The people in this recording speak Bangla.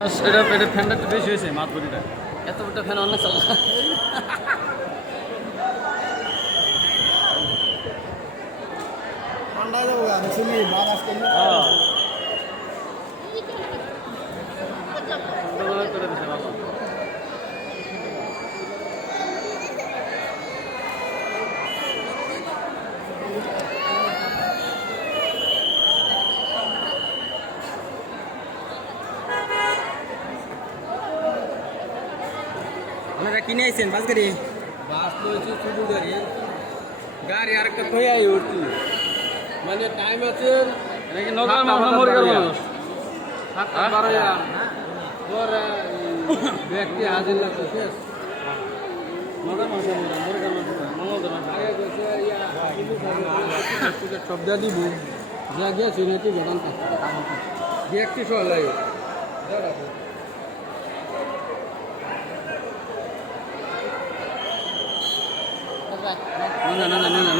এটা এটা ফ্যানটা একটু বেশি হয়েছে মাত বলিটা এত বড় ফ্যান অনেক চালা ঠান্ডা যাবো আমি শুনি বাতাস কেমনি করে দিছে বাবা আপনারা কিনে আইছেন বাস গাড়ি বাস তো হচ্ছে শুধু গাড়ি গাড়ি আর একটা কই আই উঠছি মানে টাইম আছে এটা কি নগর না মরিগার মানুষ সাতটা বারো তোর ব্যক্তি হাজির লাগছে নগর মানুষ মরিগার মানুষ মঙ্গলদের মানুষ আগে গেছে শব্দ দিব যা গেছি নাকি বেদান্ত ব্যক্তি সহ লাগে না না না না